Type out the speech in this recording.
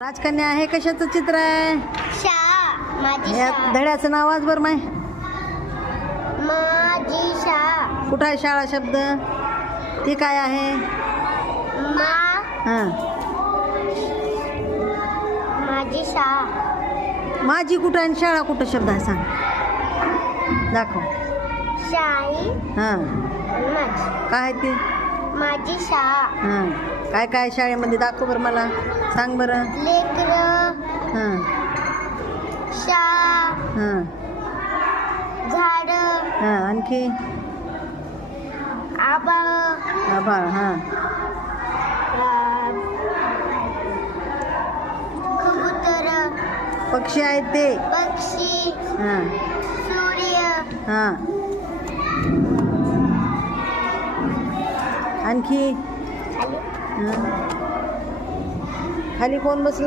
राजकन्या आहे कशाचं चित्र आहे? शाळा. माझी या शाळा. धड्याचं नाव आज बरं माय. माझी शाळा. कुठं आहे शाळा शब्द? ती काय आहे? हां माझी शाळा. माझी कुठं आणि शाळा कुठं शब्द आहे सांग दाखव. शाळी हां आणि माझी. काय आहे ते? माझी शाळा. हां काय काय शाळेमध्ये दाखव बरं मला सांग बरं. लेकरं, हां शाळा, हां झाडं, हां आणखी आभाळ, आभाळ. हां कबूतर, पक्षी आहेत ते. पक्षी, हां सूर्य, हां आणखी हां खाली कोण बसलं?